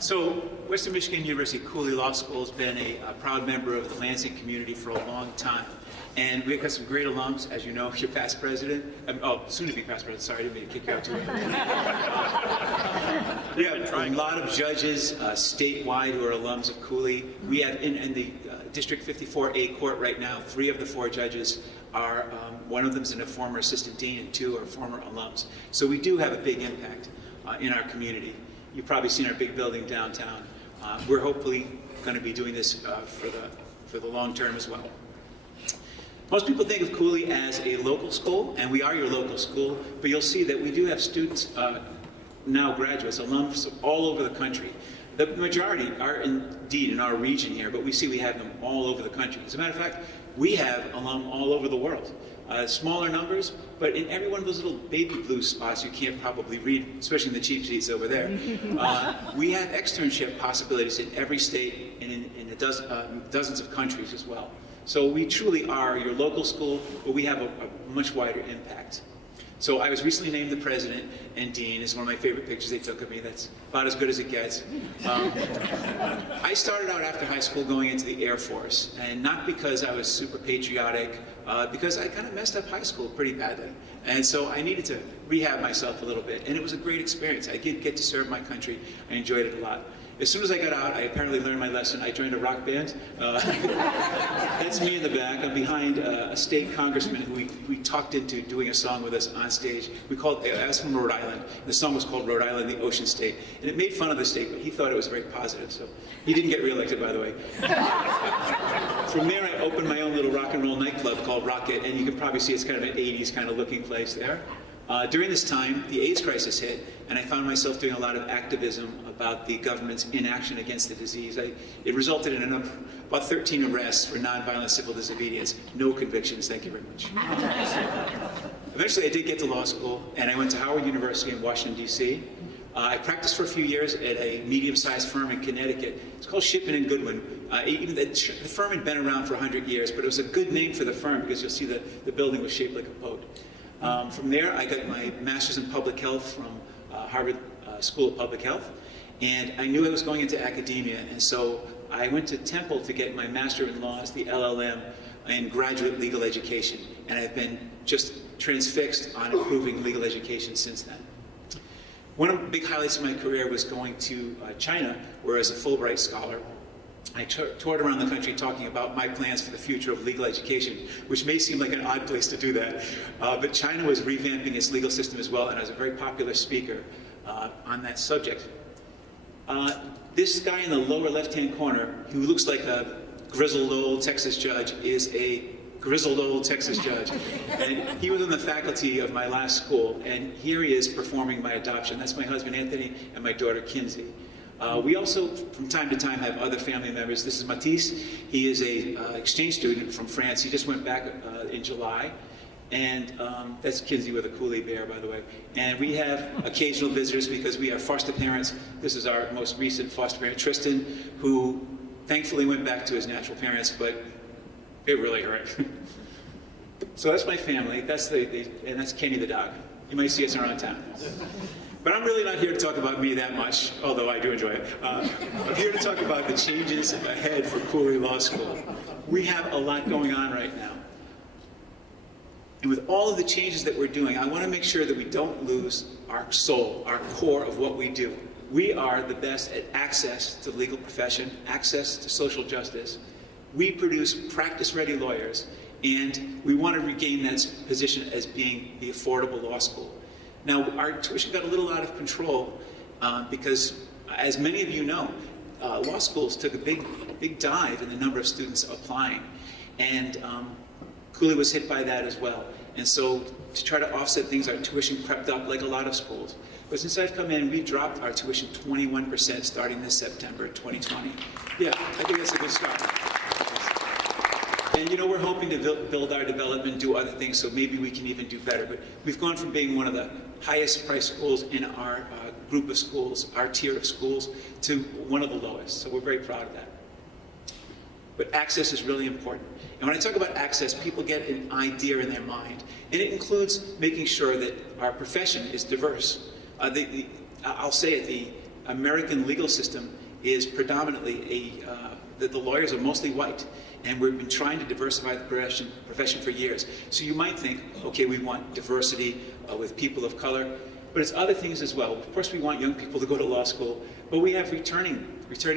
So Western Michigan University Cooley Law School has been a proud member of the Lansing community for a long time. And we've got some great alums, as you know, your past president, soon to be past president, sorry, I didn't mean to kick you out too early. We have a lot of judges statewide who are alums of Cooley. We have in the District 54A court right now, 3 of the 4 judges are, one of them is a former assistant dean and 2 are former alums. So we do have a big impact in our community. You've probably seen our big building downtown. We're hopefully going to be doing this for the long term as well. Most people think of Cooley as a local school, and we are your local school, but you'll see that we do have students, now graduates, alums all over the country. The majority are indeed in our region here, but we see we have them all over the country. As a matter of fact, we have alum all over the world. Smaller numbers, but in every one of those little baby blue spots you can't probably read, especially in the cheap seats over there. We have externship possibilities in every state and in dozens of countries as well. So we truly are your local school, but we have a much wider impact. So I was recently named the president and dean. It's one of my favorite pictures they took of me. That's about as good as it gets. I started out after high school going into the Air Force, and not because I was super patriotic, because I kind of messed up high school pretty badly. And so I needed to rehab myself a little bit, and it was a great experience. I did get to serve my country. I enjoyed it a lot. As soon as I got out, I apparently learned my lesson. I joined a rock band. That's me in the back. I'm behind a state congressman who we talked into doing a song with us on stage. I was from Rhode Island. The song was called Rhode Island, the Ocean State. And it made fun of the state, but he thought it was very positive. So he didn't get reelected, by the way. From there, I opened my own little rock and roll nightclub called Rocket, and you can probably see it's kind of an 80s kind of looking place there. During this time, the AIDS crisis hit, and I found myself doing a lot of activism about the government's inaction against the disease. It resulted in about 13 arrests for nonviolent civil disobedience. No convictions, thank you very much. Eventually, I did get to law school, and I went to Howard University in Washington, D.C. I practiced for a few years at a medium-sized firm in Connecticut. It's called Shipman & Goodwin. Even the firm had been around for 100 years, but it was a good name for the firm because you'll see that the building was shaped like a boat. From there, I got my master's in public health from Harvard School of Public Health, and I knew I was going into academia, and so I went to Temple to get my Master in Laws, the LLM, in graduate legal education, and I've been just transfixed on improving legal education since then. One of the big highlights of my career was going to China, where as a Fulbright scholar, I toured around the country talking about my plans for the future of legal education, which may seem like an odd place to do that. But China was revamping its legal system as well, and I was a very popular speaker on that subject. This guy in the lower left-hand corner, who looks like a grizzled old Texas judge, is a grizzled old Texas judge. And he was on the faculty of my last school, and here he is performing my adoption. That's my husband, Anthony, and my daughter, Kinsey. We also, from time to time, have other family members. This is Matisse. He is an exchange student from France. He just went back in July. And that's Kinsey with a Cooley bear, by the way. And we have occasional visitors because we are foster parents. This is our most recent foster parent, Tristan, who thankfully went back to his natural parents, but it really hurt. So that's my family. And that's Kenny the dog. You might see us around town. But I'm really not here to talk about me that much, although I do enjoy it. I'm here to talk about the changes ahead for Cooley Law School. We have a lot going on right now. And with all of the changes that we're doing, I want to make sure that we don't lose our soul, our core of what we do. We are the best at access to the legal profession, access to social justice. We produce practice-ready lawyers, and we want to regain that position as being the affordable law school. Now, our tuition got a little out of control because, as many of you know, law schools took a big dive in the number of students applying, and Cooley was hit by that as well. And so, to try to offset things, our tuition crept up like a lot of schools. But since I've come in, we've dropped our tuition 21% starting this September 2020. Yeah, I think that's a good start. And you know, we're hoping to build our development, do other things, so maybe we can even do better. But we've gone from being one of the highest priced schools in our group of schools, our tier of schools, to one of the lowest. So we're very proud of that. But access is really important. And when I talk about access, people get an idea in their mind. And it includes making sure that our profession is diverse. I'll say it, American legal system is predominantly the lawyers are mostly white, and we've been trying to diversify the profession for years. So you might think, okay, we want diversity with people of color, but it's other things as well. Of course, we want young people to go to law school, but we have returning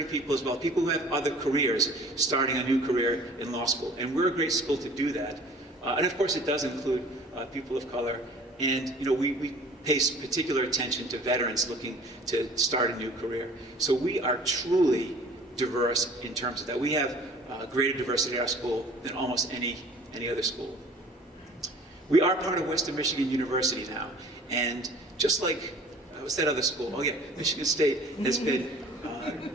people as well, people who have other careers, starting a new career in law school. And we're a great school to do that. And of course, it does include people of color. And we pay particular attention to veterans looking to start a new career. So we are truly diverse in terms of that. We have greater diversity at our school than almost any other school. We are part of Western Michigan University now. And just like, what's that other school? Oh yeah, Michigan State has been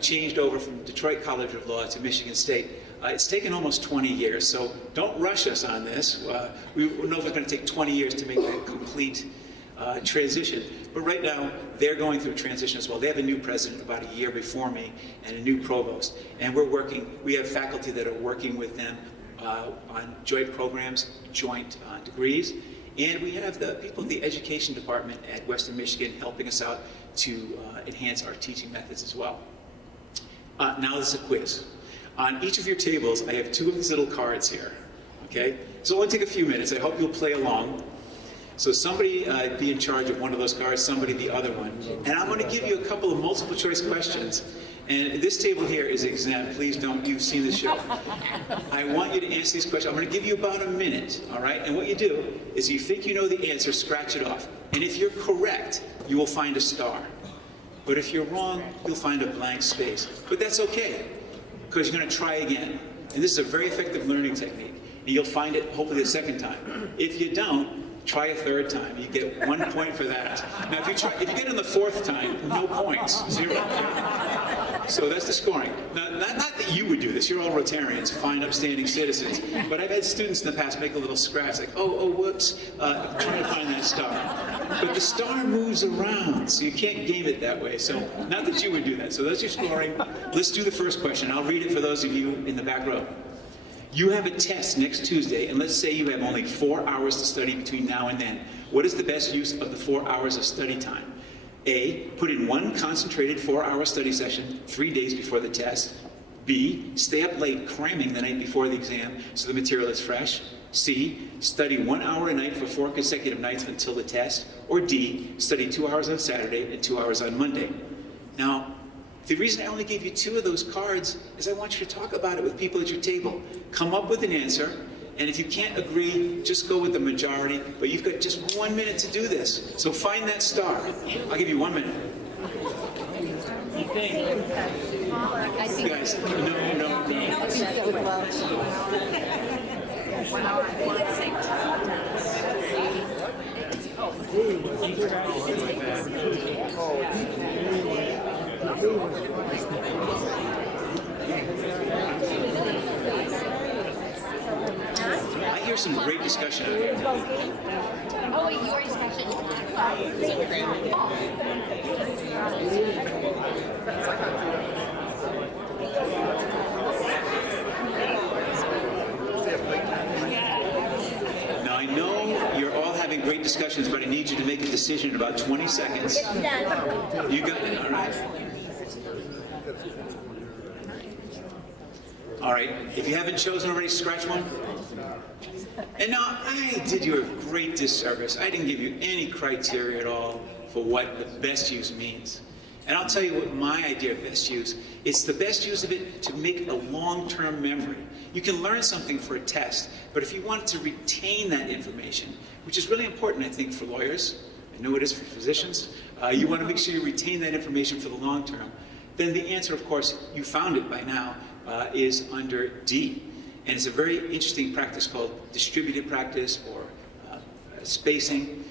changed over from Detroit College of Law to Michigan State. It's taken almost 20 years, so don't rush us on this. We know it's going to take 20 years to make that complete transition. But right now, they're going through a transition as well. They have a new president about a year before me and a new provost. And we have faculty that are working with them on joint programs, joint degrees. And we have the people at the education department at Western Michigan helping us out to enhance our teaching methods as well. Now this is a quiz. On each of your tables, I have 2 of these little cards here, okay? So it'll only take a few minutes. I hope you'll play along. So somebody be in charge of one of those cards, somebody the other one. And I'm going to give you a couple of multiple choice questions. And this table here is exempt. Please don't, you've seen the show. I want you to answer these questions. I'm going to give you about a minute, all right? And what you do is you think you know the answer, scratch it off. And if you're correct, you will find a star. But if you're wrong, you'll find a blank space. But that's okay, because you're going to try again. And this is a very effective learning technique. And you'll find it hopefully the second time. If you don't, try a third time. You get 1 point for that. Now, if you get it on the 4th time, no points, 0. So that's the scoring. Now, not that you would do this. You're all Rotarians, fine, upstanding citizens. But I've had students in the past make a little scratch, like, oh, whoops, trying to find that star. But the star moves around, so you can't game it that way. So not that you would do that. So that's your scoring. Let's do the first question. I'll read it for those of you in the back row. You have a test next Tuesday, and let's say you have only 4 hours to study between now and then. What is the best use of the 4 hours of study time? A, put in 1 concentrated 4-hour study session 3 days before the test. B, stay up late cramming the night before the exam so the material is fresh. C, study 1 hour a night for 4 consecutive nights until the test. Or D, study 2 hours on Saturday and 2 hours on Monday. Now, the reason I only gave you 2 of those cards is I want you to talk about it with people at your table. Come up with an answer, and if you can't agree, just go with the majority, but you've got just 1 minute to do this. So find that star. I'll give you 1 minute. You guys, no. I hear some great discussion out here. Oh, wait, your discussion. Now, I know you're all having great discussions, but I need you to make a decision in about 20 seconds. You got it, all right. All right, if you haven't chosen already, scratch one. And now, I did you a great disservice. I didn't give you any criteria at all for what the best use means. And I'll tell you what my idea of best use, it's the best use of it to make a long-term memory. You can learn something for a test, but if you want to retain that information, which is really important, I think, for lawyers, I know it is for physicians, you want to make sure you retain that information for the long term, then the answer, of course, you found it by now, is under D. And it's a very interesting practice called distributed practice or spacing.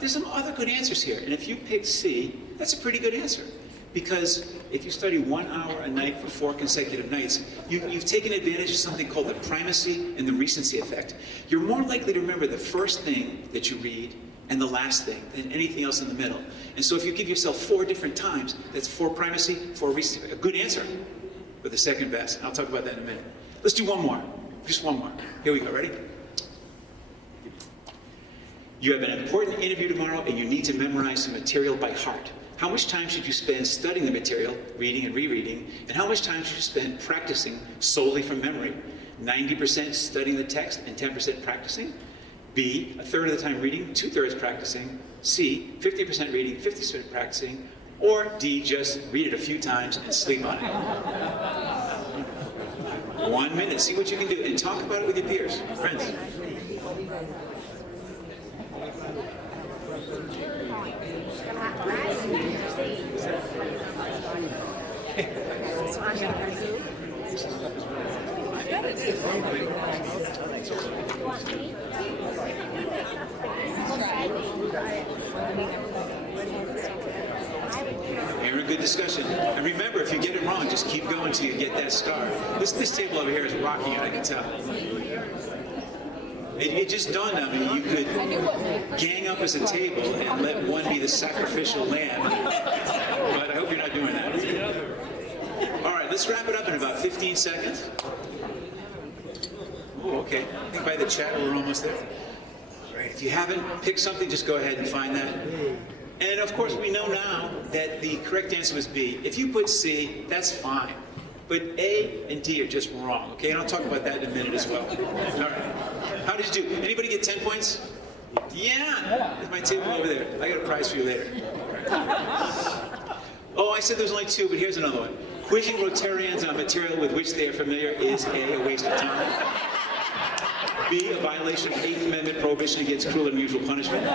There's some other good answers here. And if you pick C, that's a pretty good answer. Because if you study 1 hour a night for 4 consecutive nights, you've taken advantage of something called the primacy and the recency effect. You're more likely to remember the first thing that you read and the last thing than anything else in the middle. And so if you give yourself 4 different times, that's 4 primacy, 4 recency, a good answer. But the second best. I'll talk about that in a minute. Let's do one more. Just one more. Here we go. Ready? You have an important interview tomorrow and you need to memorize some material by heart. How much time should you spend studying the material, reading and rereading, and how much time should you spend practicing solely from memory? 90% studying the text and 10% practicing? B, a third of the time reading, 2/3 practicing? C, 50% reading, 50% practicing? Or D, just read it a few times and sleep on it? 1 minute, see what you can do, and talk about it with your peers, friends. You're in a good discussion. And remember, if you get it wrong, just keep going until you get that star. This table over here is rocking it, I can tell. It just dawned on me you could gang up as a table and let one be the sacrificial lamb. But I hope you're not doing that. All right, let's wrap it up in about 15 seconds. Oh, okay. I think by the chat we're almost there. All right, if you haven't picked something, just go ahead and find that. And of course, we know now that the correct answer was B. If you put C, that's fine. But A and D are just wrong, okay? And I'll talk about that in a minute as well. All right. How did you do? Anybody get 10 points? Yeah! There's my table over there. I got a prize for you later. Oh, I said there's only 2, but here's another one. Quizzing Rotarians on material with which they are familiar is A, a waste of time. B, a violation of 8th Amendment prohibition against cruel and unusual punishment.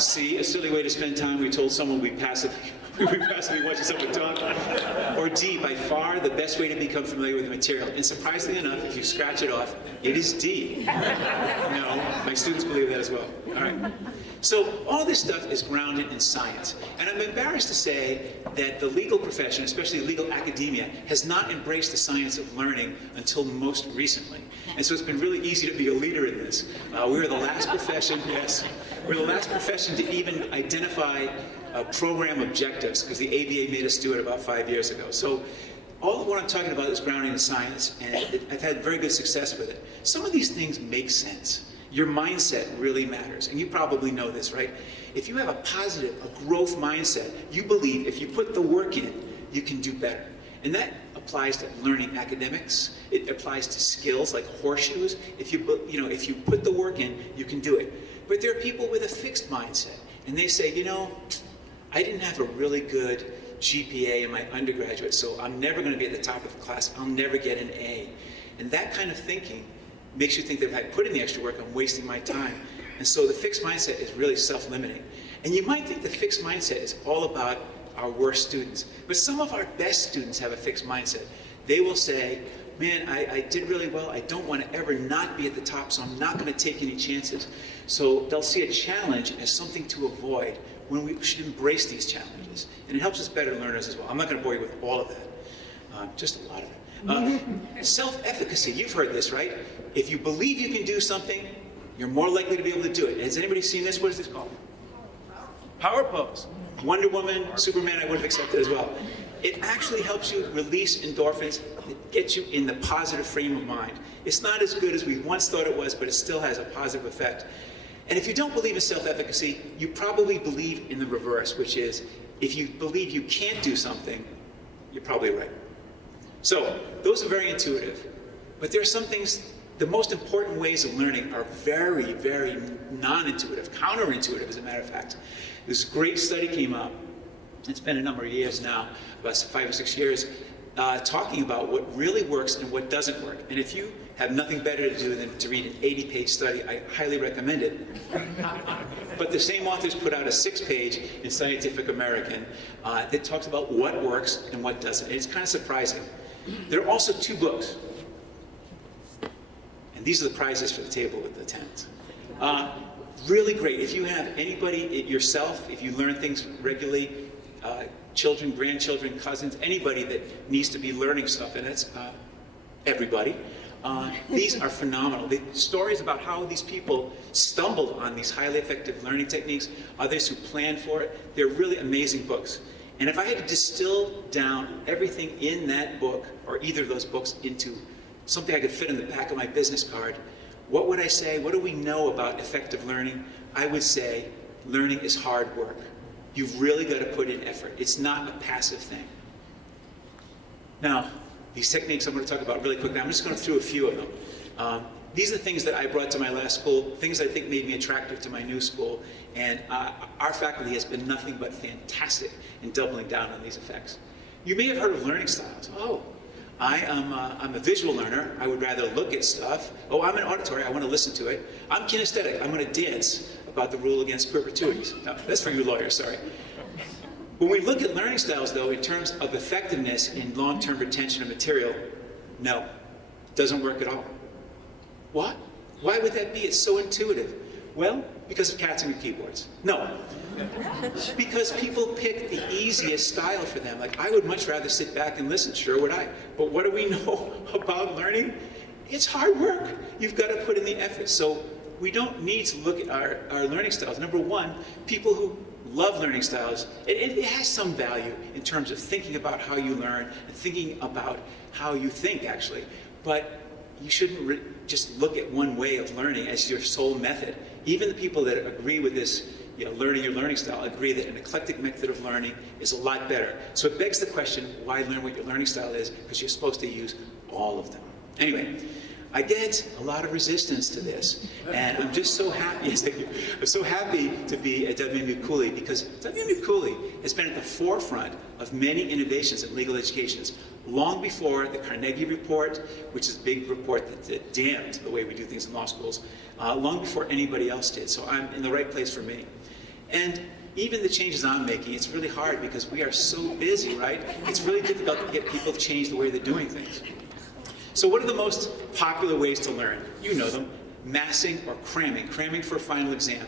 C, a silly way to spend time. We told someone we passively watching someone talk. Or D, by far the best way to become familiar with the material. And surprisingly enough, if you scratch it off, it is D. No, my students believe that as well. All right. So all this stuff is grounded in science. And I'm embarrassed to say that the legal profession, especially legal academia, has not embraced the science of learning until most recently. And so it's been really easy to be a leader in this. We were the last profession, yes, we're the last profession to even identify program objectives, because the ABA made us do it about 5 years ago. So all of what I'm talking about is grounded in science, and I've had very good success with it. Some of these things make sense. Your mindset really matters, and you probably know this, right? If you have a positive, a growth mindset, you believe if you put the work in, you can do better. And that applies to learning academics. It applies to skills like horseshoes. If you put the work in, you can do it. But there are people with a fixed mindset, and they say, I didn't have a really good GPA in my undergraduate, so I'm never going to be at the top of the class. I'll never get an A. And that kind of thinking makes you think that if I put in the extra work, I'm wasting my time. And so the fixed mindset is really self-limiting. And you might think the fixed mindset is all about our worst students. But some of our best students have a fixed mindset. They will say, man, I did really well. I don't want to ever not be at the top, so I'm not going to take any chances. So they'll see a challenge as something to avoid when we should embrace these challenges. And it helps us better learners as well. I'm not going to bore you with all of that, just a lot of it. Self-efficacy, you've heard this, right? If you believe you can do something, you're more likely to be able to do it. Has anybody seen this? What is this called? Power pose. Wonder Woman, Superman, I would have accepted as well. It actually helps you release endorphins. It gets you in the positive frame of mind. It's not as good as we once thought it was, but it still has a positive effect. And if you don't believe in self-efficacy, you probably believe in the reverse, which is, if you believe you can't do something, you're probably right. So, those are very intuitive. But there are some things, the most important ways of learning are very, very non-intuitive, counterintuitive, as a matter of fact. This great study came up, it's been a number of years now, about 5 or 6 years, talking about what really works and what doesn't work. And if you have nothing better to do than to read an 80-page study, I highly recommend it. But the same authors put out a 6-page in Scientific American that talks about what works and what doesn't. And it's kind of surprising. There are also 2 books. And these are the prizes for the table with the tents. Really great. If you have anybody, yourself, if you learn things regularly, children, grandchildren, cousins, anybody that needs to be learning stuff, and that's everybody. These are phenomenal. The stories about how these people stumbled on these highly effective learning techniques, others who planned for it, they're really amazing books. And if I had to distill down everything in that book, or either of those books, into something I could fit in the back of my business card, what would I say? What do we know about effective learning? I would say learning is hard work. You've really got to put in effort. It's not a passive thing. Now, these techniques I'm going to talk about really quickly. I'm just going to through a few of them. These are the things that I brought to my last school, things I think made me attractive to my new school, and our faculty has been nothing but fantastic in doubling down on these effects. You may have heard of learning styles. Oh, I'm a visual learner. I would rather look at stuff. Oh, I'm an auditory. I want to listen to it. I'm kinesthetic. I'm going to dance about the rule against perpetuities. No, that's for you lawyers, sorry. When we look at learning styles, though, in terms of effectiveness in long-term retention of material, no, doesn't work at all. What? Why would that be? It's so intuitive. Well, because of cats and keyboards. No. Because people pick the easiest style for them. Like, I would much rather sit back and listen, sure would I. But what do we know about learning? It's hard work. You've got to put in the effort. So we don't need to look at our learning styles. Number one, people who love learning styles, it has some value in terms of thinking about how you learn and thinking about how you think, actually. But you shouldn't just look at one way of learning as your sole method. Even the people that agree with this, learning your learning style, agree that an eclectic method of learning is a lot better. So it begs the question, why learn what your learning style is? Because you're supposed to use all of them. Anyway, I get a lot of resistance to this, and I'm just so happy. I'm so happy to be at WMU Cooley, because WMU Cooley has been at the forefront of many innovations in legal education, long before the Carnegie Report, which is a big report that damned the way we do things in law schools, long before anybody else did. So I'm in the right place for me. And even the changes I'm making, it's really hard because we are so busy, right? It's really difficult to get people to change the way they're doing things. So what are the most popular ways to learn? You know them: massing or cramming for a final exam.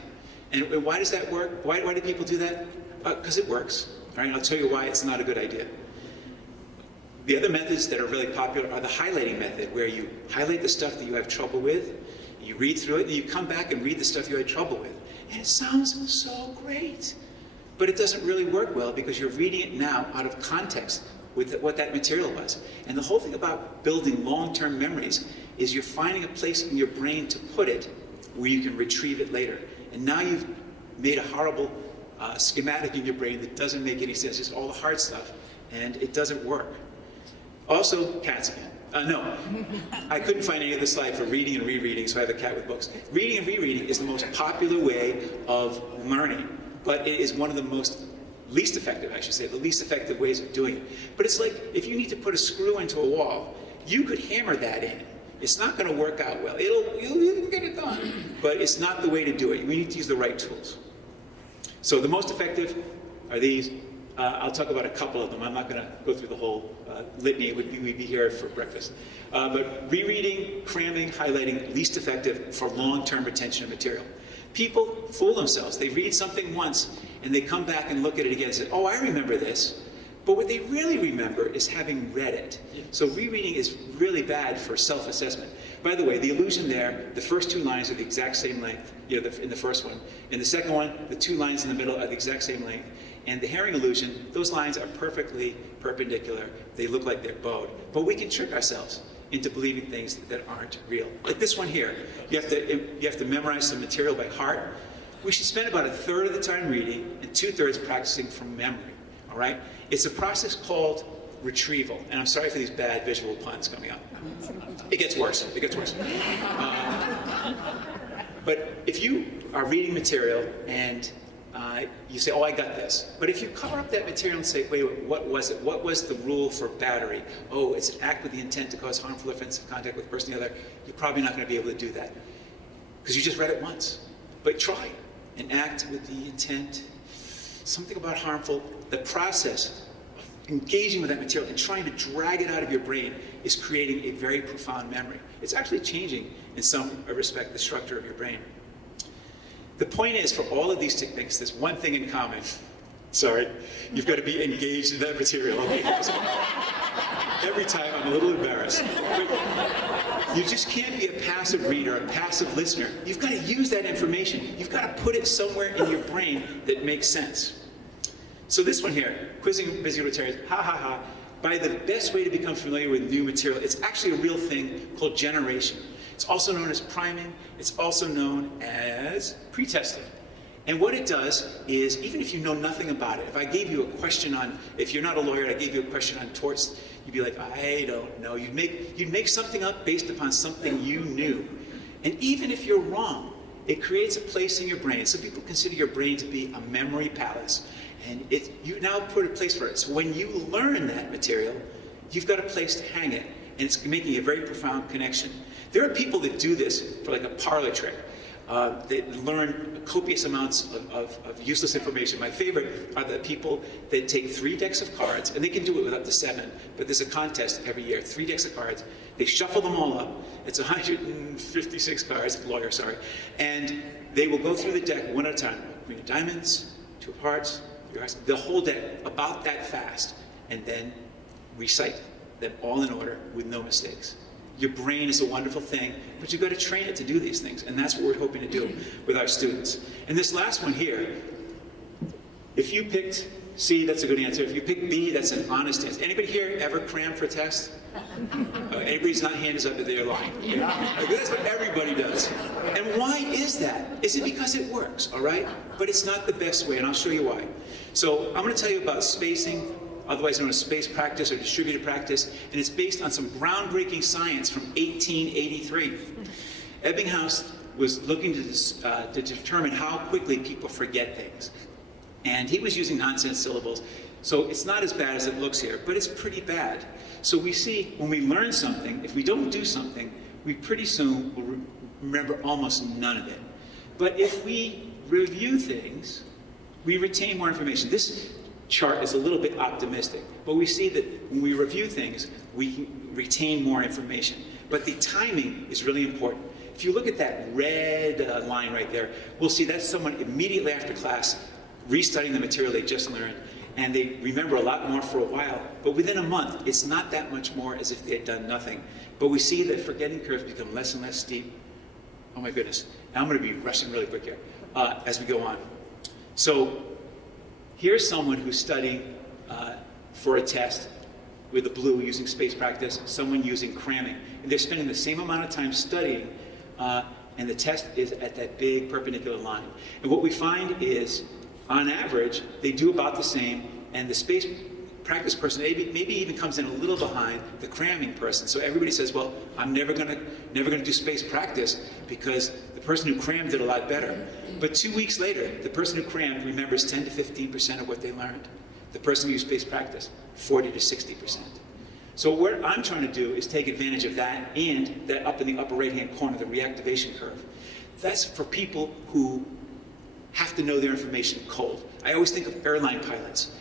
And why does that work? Why do people do that? Because it works. All right, I'll tell you why it's not a good idea. The other methods that are really popular are the highlighting method, where you highlight the stuff that you have trouble with, you read through it, and you come back and read the stuff you had trouble with. And it sounds so great. But it doesn't really work well because you're reading it now out of context with what that material was. And the whole thing about building long-term memories is you're finding a place in your brain to put it where you can retrieve it later. And now you've made a horrible schematic in your brain that doesn't make any sense, just all the hard stuff, and it doesn't work. Also, cats again. No, I couldn't find any other slide for reading and rereading, so I have a cat with books. Reading and rereading is the most popular way of learning, but it is one of the least effective, I should say, the least effective ways of doing it. But it's like, if you need to put a screw into a wall, you could hammer that in. It's not going to work out well. You can get it done, but it's not the way to do it. We need to use the right tools. So the most effective are these. I'll talk about a couple of them. I'm not going to go through the whole litany. We'd be here for breakfast. But rereading, cramming, highlighting, least effective for long-term retention of material. People fool themselves. They read something once, and they come back and look at it again and say, oh, I remember this. But what they really remember is having read it. So rereading is really bad for self-assessment. By the way, the illusion there, the first two lines are the exact same length, in the first one. In the second one, the two lines in the middle are the exact same length. And the herring illusion, those lines are perfectly perpendicular. They look like they're bowed. But we can trick ourselves into believing things that aren't real. Like this one here. You have to memorize some material by heart. We should spend about a third of the time reading and 2/3 practicing from memory. All right? It's a process called retrieval. And I'm sorry for these bad visual puns coming up. It gets worse. It gets worse. But if you are reading material and you say, oh, I got this. But if you cover up that material and say, wait, what was it? What was the rule for battery? Oh, it's an act with the intent to cause harmful or offensive contact with a person or the other. You're probably not going to be able to do that because you just read it once. But try an act with the intent, something about harmful. The process of engaging with that material and trying to drag it out of your brain is creating a very profound memory. It's actually changing, in some respect, the structure of your brain. The point is, for all of these techniques, there's one thing in common. Sorry, you've got to be engaged in that material. Every time I'm a little embarrassed. But you just can't be a passive reader, a passive listener. You've got to use that information. You've got to put it somewhere in your brain that makes sense. So this one here, quizzing busy Rotarians, ha ha ha. By the best way to become familiar with new material, it's actually a real thing called generation. It's also known as priming. It's also known as pre-testing. And what it does is, even if you know nothing about it, if I gave you a question on, if you're not a lawyer, I gave you a question on torts, you'd be like, I don't know. You'd make something up based upon something you knew. And even if you're wrong, it creates a place in your brain. Some people consider your brain to be a memory palace. And you now put a place for it. So when you learn that material, you've got a place to hang it. And it's making a very profound connection. There are people that do this for like a parlor trick. They learn copious amounts of useless information. My favorite are the people that take 3 decks of cards, and they can do it with up to 7, but there's a contest every year, 3 decks of cards. They shuffle them all up. It's 156 cards, lawyer, sorry. And they will go through the deck one at a time. Queen of diamonds, 2 of hearts, your hearts, the whole deck about that fast, and then recite them all in order with no mistakes. Your brain is a wonderful thing, but you've got to train it to do these things, and that's what we're hoping to do with our students. And this last one here, if you picked C, that's a good answer. If you picked B, that's an honest answer. Anybody here ever cram for a test? Anybody's not hand is up that they're lying. That's what everybody does. And why is that? Is it because it works, all right? But it's not the best way, and I'll show you why. So I'm going to tell you about spacing, otherwise known as space practice or distributed practice, and it's based on some groundbreaking science from 1883. Ebbinghaus was looking to determine how quickly people forget things. And he was using nonsense syllables. So it's not as bad as it looks here, but it's pretty bad. So we see when we learn something, if we don't do something, we pretty soon will remember almost none of it. But if we review things, we retain more information. This chart is a little bit optimistic, but we see that when we review things, we retain more information. But the timing is really important. If you look at that red line right there, we'll see that's someone immediately after class restudying the material they just learned, and they remember a lot more for a while. But within a month, it's not that much more as if they had done nothing. But we see that forgetting curves become less and less steep. Oh my goodness. Now I'm going to be rushing really quick here as we go on. So here's someone who's studying for a test with the blue using space practice, someone using cramming. And they're spending the same amount of time studying, and the test is at that big perpendicular line. And what we find is, on average, they do about the same, and the space practice person maybe even comes in a little behind the cramming person. So everybody says, well, I'm never gonna do space practice because the person who crammed did a lot better. But 2 weeks later, the person who crammed remembers 10 to 15% of what they learned. The person who used space practice, 40 to 60%. So what I'm trying to do is take advantage of that and that up in the upper right-hand corner, the reactivation curve. That's for people who have to know their information cold. I always think of airline pilots.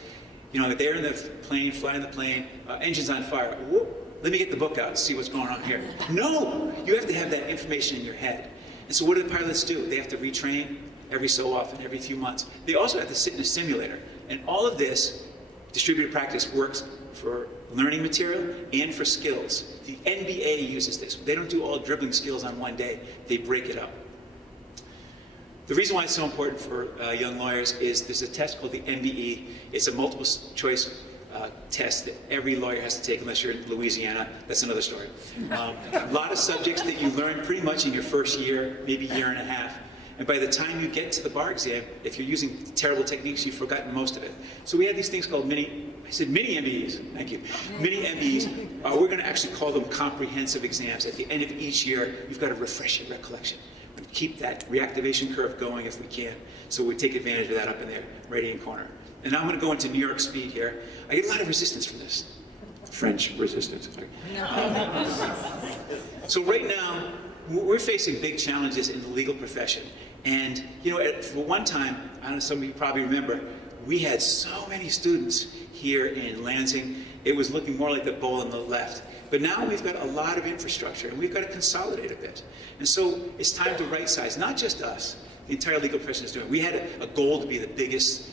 You know, they're in the plane, flying the plane, engine's on fire. Whoop, let me get the book out and see what's going on here. No, you have to have that information in your head. And so what do the pilots do? They have to retrain every so often, every few months. They also have to sit in a simulator. And all of this distributed practice works for learning material and for skills. The NBA uses this. They don't do all dribbling skills on one day. They break it up. The reason why it's so important for young lawyers is there's a test called the MBE. It's a multiple choice test that every lawyer has to take unless you're in Louisiana. That's another story. A lot of subjects that you learn pretty much in your first year, maybe year and a half. And by the time you get to the bar exam, if you're using terrible techniques, you've forgotten most of it. So we have these things called mini MBEs, thank you. Mini MBEs. We're going to actually call them comprehensive exams. At the end of each year, you've got to refresh your recollection. And keep that reactivation curve going if we can. So we take advantage of that up in there, right-hand corner. And now I'm going to go into New York speed here. I get a lot of resistance from this. French resistance. So right now, we're facing big challenges in the legal profession. And, you know, for one time, I don't know, some of you probably remember, we had so many students here in Lansing, it was looking more like the bowl on the left. But now we've got a lot of infrastructure, and we've got to consolidate a bit. And so it's time to right size, not just us, the entire legal profession is doing. We had a goal to be the biggest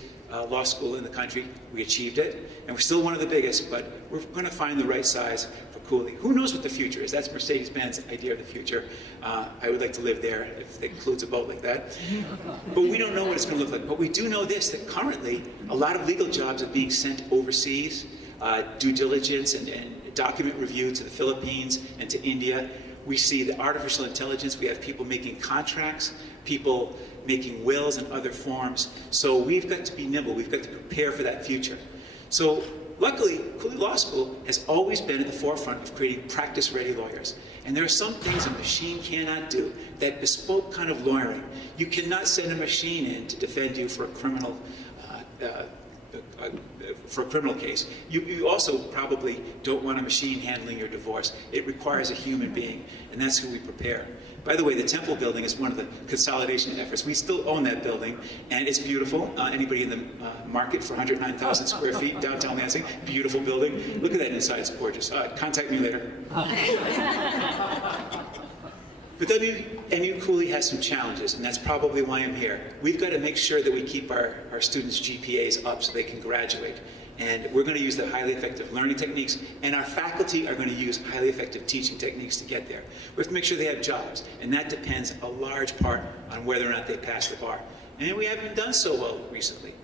law school in the country. We achieved it, and we're still one of the biggest, but we're going to find the right size for Cooley. Who knows what the future is? That's Mercedes-Benz idea of the future. I would like to live there if it includes a boat like that. But we don't know what it's going to look like. But we do know this, that currently a lot of legal jobs are being sent overseas, due diligence and document review to the Philippines and to India. We see the artificial intelligence. We have people making contracts, people making wills and other forms. So we've got to be nimble. We've got to prepare for that future. So luckily, Cooley Law School has always been at the forefront of creating practice-ready lawyers. And there are some things a machine cannot do, that bespoke kind of lawyering. You cannot send a machine in to defend you for a criminal case. You also probably don't want a machine handling your divorce. It requires a human being, and that's who we prepare. By the way, the Temple building is one of the consolidation efforts. We still own that building, and it's beautiful. Anybody in the market for 109,000 square feet, downtown Lansing, beautiful building. Look at that inside, it's gorgeous. Contact me later. But WMU Cooley has some challenges, and that's probably why I'm here. We've got to make sure that we keep our students' GPAs up so they can graduate. And we're going to use the highly effective learning techniques, and our faculty are going to use highly effective teaching techniques to get there. We have to make sure they have jobs, and that depends a large part on whether or not they pass the bar. And we haven't done so well recently,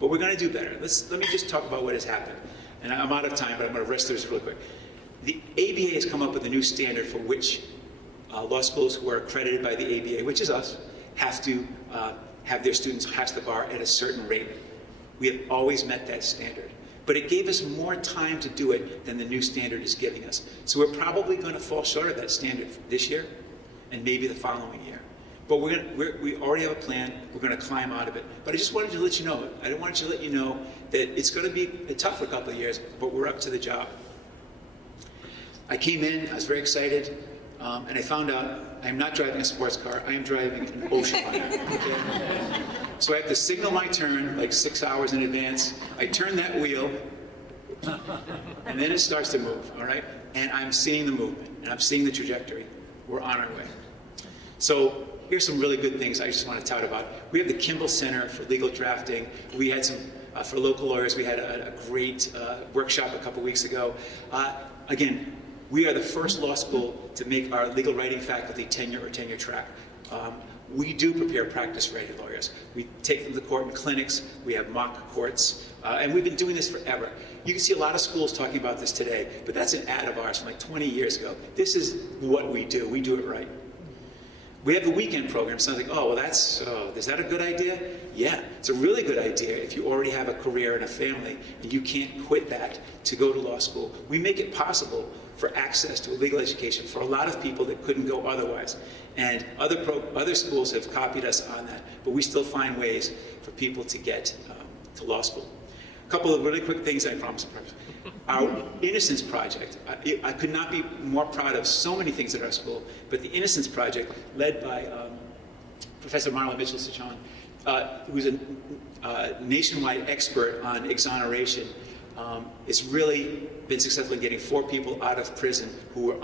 but we're going to do better. Let me just talk about what has happened. And I'm out of time, but I'm going to rest through this really quick. The ABA has come up with a new standard for which law schools who are accredited by the ABA, which is us, have to have their students pass the bar at a certain rate. We have always met that standard. But it gave us more time to do it than the new standard is giving us. So we're probably going to fall short of that standard this year and maybe the following year. But we already have a plan. We're going to climb out of it. But I just wanted to let you know, I wanted to let you know that it's going to be tough for a couple of years, but we're up to the job. I came in, I was very excited, and I found out I'm not driving a sports car, I am driving an ocean liner. Okay? So I have to signal my turn like 6 hours in advance. I turn that wheel, and then it starts to move, all right? And I'm seeing the movement, and I'm seeing the trajectory. We're on our way. So here's some really good things I just want to tout about. We have the Kimball Center for legal drafting. We had some, for local lawyers, we had a great workshop a couple weeks ago. Again, we are the first law school to make our legal writing faculty tenure or tenure track. We do prepare practice-ready lawyers. We take them to court in clinics, we have mock courts, and we've been doing this forever. You can see a lot of schools talking about this today, but that's an ad of ours from like 20 years ago. This is what we do it right. We have the weekend program, so I was like, oh, well is that a good idea? Yeah, it's a really good idea if you already have a career and a family and you can't quit that to go to law school. We make it possible for access to a legal education for a lot of people that couldn't go otherwise. And other schools have copied us on that, but we still find ways for people to get to law school. A couple of really quick things I promise. Our Innocence Project, I could not be more proud of so many things at our school, but the Innocence Project, led by Professor Marla Mitchell-Sachon, who's a nationwide expert on exoneration, it's really been successful in getting 4 people out of prison who were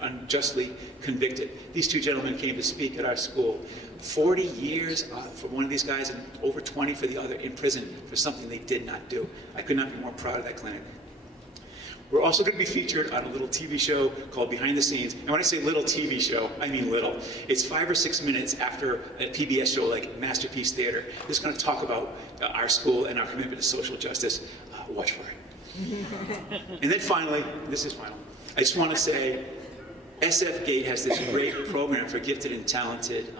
unjustly convicted. These 2 gentlemen came to speak at our school. 40 years for one of these guys and over 20 for the other in prison for something they did not do. I could not be more proud of that clinic. We're also going to be featured on a little TV show called Behind the Scenes. And when I say little TV show, I mean little. It's 5 or 6 minutes after a PBS show like Masterpiece Theater. It's going to talk about our school and our commitment to social justice. Watch for it. And then finally, this is final, I just want to say SF Gate has this great program for gifted and talented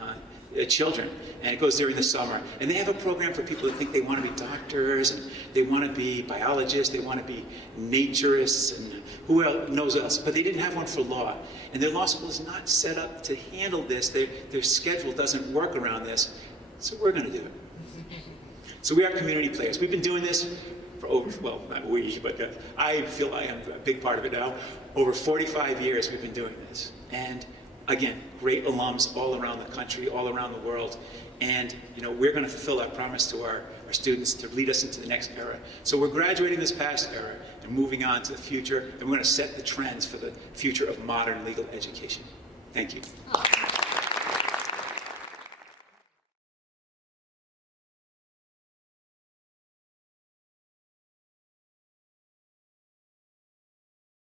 children, and it goes during the summer. And they have a program for people that think they want to be doctors, and they want to be biologists, they want to be naturists, and who else knows else. But they didn't have one for law. And their law school is not set up to handle this. Their schedule doesn't work around this. So we're going to do it. So we are community players. We've been doing this for over, well, not we, but I feel I am a big part of it now. Over 45 years we've been doing this. And again, great alums all around the country, all around the world. And we're going to fulfill our promise to our students to lead us into the next era. So we're graduating this past era and moving on to the future, and we're going to set the trends for the future of modern legal education. Thank you.